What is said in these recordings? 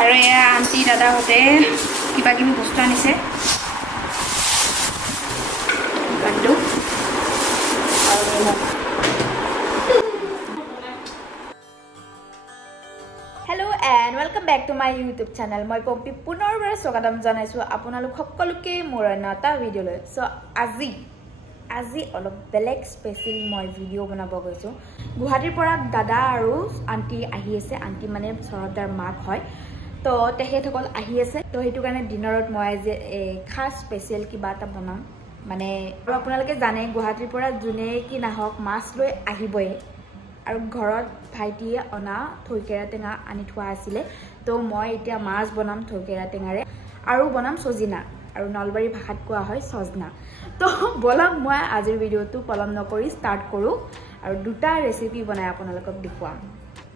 আৰু এয়া আন্টি দাদাহঁতে কিবা কিবি বস্তু আনিছে গাড্ডু Hello and welcome back to my YouTube channel. মই পম্পি পুনৰবাৰ স্বাগতম জনাইছো আপোনালোক সকলোকে মোৰ নটা ভিডিঅ'লৈ। সো আজি অলপ বেলেগ স্পেশাল মই ভিডিঅ' বনাব গৈছো। গুৱাহাটীৰ পৰা দাদা আৰু আন্টি আহি আছে। আন্টি মানে সৰদাৰ মাক হয়। তো তেখেতসকল আহি আছে। তো হেতু কাৰণে ডিনাৰত মই যে খাস স্পেশাল কিবা এটা বনাম। মানে আপোনালোকে জানে গুৱাহাটীৰ পৰা জুনে কি নাহক মাছ লৈ আহিবই। আৰু ঘৰত ভাইটিয়ে অনা থৈকেৰা টেঙা আনি থোৱা আছিলে। তো মই এতিয়া মাছ বনাম থৈকেৰা টেঙাৰে আৰু বনাম সজিনা আৰু নলবাৰী ভাষাত কোৱা হয় সজনা। তো বলক মই আজিৰ ভিডিঅ'টো পলম নকৰি ষ্টাৰ্ট কৰোঁ আৰু দুটা ৰেচিপি বনাই আপোনালোকক দেখুৱাম।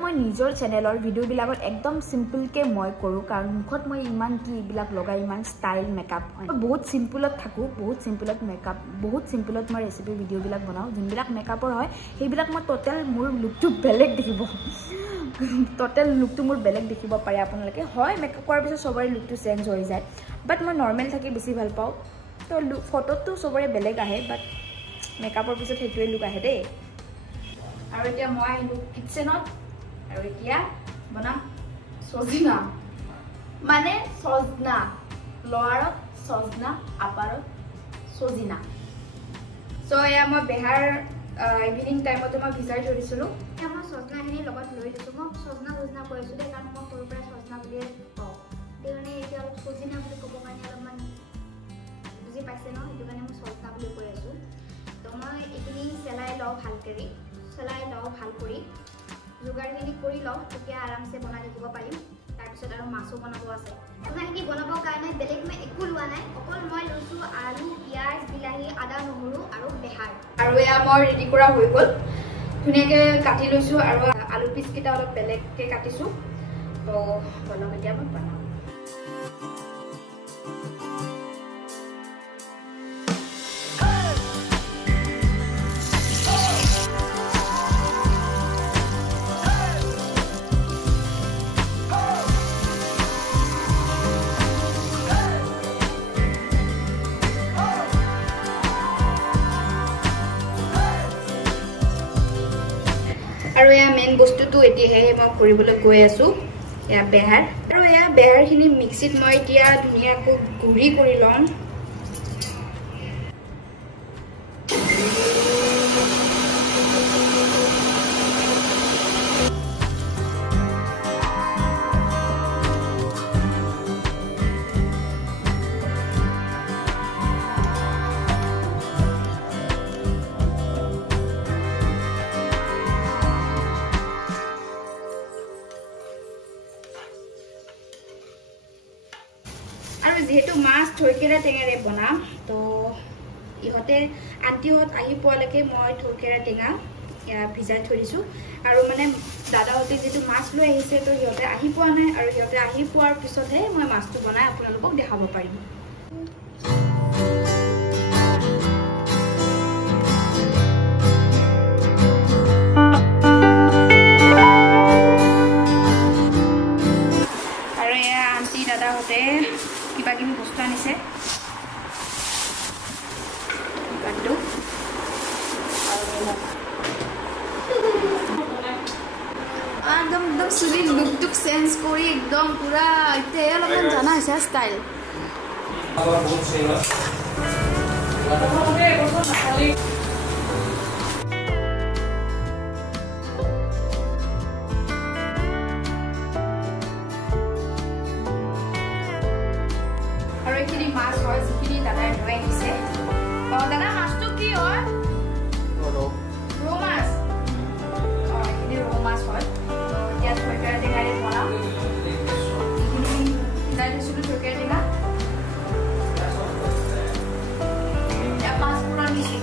মই নিজৰ চেনেলৰ ভিডিঅ'বিলাকত একদম সিম্পলকে মই কৰোঁ কাৰণ মুখত মই ইমান কি এইবিলাক লগাই ইমান ষ্টাইল মেকআপ হয়। বহুত সিম্পলত থাকোঁ, বহুত সিম্পলত মই ৰেচিপি ভিডিঅ'বিলাক বনাওঁ। যোনবিলাক মেকআপৰ হয় সেইবিলাক মই টোটেল মোৰ লুকটো বেলেগ দেখিব মোৰ বেলেগ দেখিব পাৰে আপোনালোকে। হয় মেকআপ কৰাৰ পিছত সবৰে লুকটো চেঞ্জ হৈ যায়, বাট মই নৰ্মেল থাকি বেছি ভাল পাওঁ। তো ফটোতটো সবৰে বেলেগ আহে, বাট মেকআপৰ পিছত সেইটোৱে লুক আহে দেই। আৰু এতিয়া মই আহিলোঁ কিটচেনত আৰু এতিয়া বনাম সজিনা, মানে সজনা, লোৱাৰত সজনা, আপাৰত সজিনা। সো এয়া মই বেহাৰ ইভিনিং টাইমতে মই ভিজাই থৈ দিছিলোঁ। এতিয়া মই সজনাখিনিৰ লগত লৈ দিছোঁ। মই সজনা কৈ আছোঁ দেই, কাৰণ মই সৰুৰ পৰা সজনা বুলিয়ে কওঁ। সেইকাৰণে এতিয়া অলপ সজিনা বুলি ক'ব কাৰণে অলপমান বুজি পাইছে ন, সেইটো কাৰণে মই সজনা বুলি কৈ আছোঁ। তো মই এইখিনি চেলাই লওঁ ভাল কৰি যোগাৰখিনি কৰি লওঁ, তেতিয়া আৰামছে বনাই থাকিব পাৰিম। তাৰপিছত আৰু মাছো বনাব আছে। সজনাখিনি বনাবৰ কাৰণে বেলেগ মই একো লোৱা নাই, অকল মই লৈছোঁ আলু, পিঁয়াজ, বিলাহী, আদা, নহৰু আৰু বেহাৰ। আৰু এয়া মই ৰেডি কৰা হৈ গ'ল, ধুনীয়াকৈ কাটি লৈছোঁ আৰু আলু পিচকেইটা অলপ বেলেগকৈ কাটিছোঁ। তো বলক এতিয়া মই বনাওঁ। আৰু এয়া মেইন বস্তুটো এতিয়াহে মই কৰিবলৈ গৈ আছোঁ, এয়া বেহাৰ। আৰু এয়া বেহাৰখিনি মিক্সিত মই এতিয়া ধুনীয়াকৈ গুড়ি কৰি ল'ম। আৰু যেহেতু মাছ থৈকেৰা টেঙাৰে বনাম, তো আন্টিহঁত আহি পোৱালৈকে মই থৈকেৰা টেঙা ভিজাই থৈ দিছোঁ। আৰু মানে দাদাহঁতে যিটো মাছ লৈ আহিছে, তো সিহঁতে আহি পোৱা নাই, আৰু সিহঁতে আহি পোৱাৰ পিছতহে মই মাছটো বনাই আপোনালোকক দেখাব পাৰিম। আৰু এয়া আন্টি দাদাহঁতে কিবা কিবি বস্তু আনিছে গাড্ডু একদম চুলিৰ লুকটোক চেঞ্জ কৰি একদম পুৰা এতিয়া অলপমান জানা হৈছে ষ্টাইল। আৰু এইখিনি মাছ হয় যিখিনি দাদাই লৈ আহিছে। দাদা মাছটো কি হয়? ৰৌ মাছ। এইখিনি ৰৌ মাছ হয়। এতিয়া থৈকেৰা টেঙাৰে বনাম। এইখিনি সিজাই থৈছিলোঁ থৈকেৰা টেঙা। এতিয়া পাঁচফোৰণ দিছোঁ।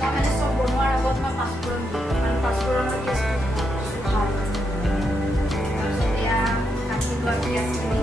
মই মানে চব বনোৱাৰ আগত মই পাঁচফোৰণ দিওঁ, কাৰণ পাঁচফোৰণৰ টেষ্টটো ভাল। তাৰপিছত এয়া কাটি লোৱা পিঁয়াজখিনি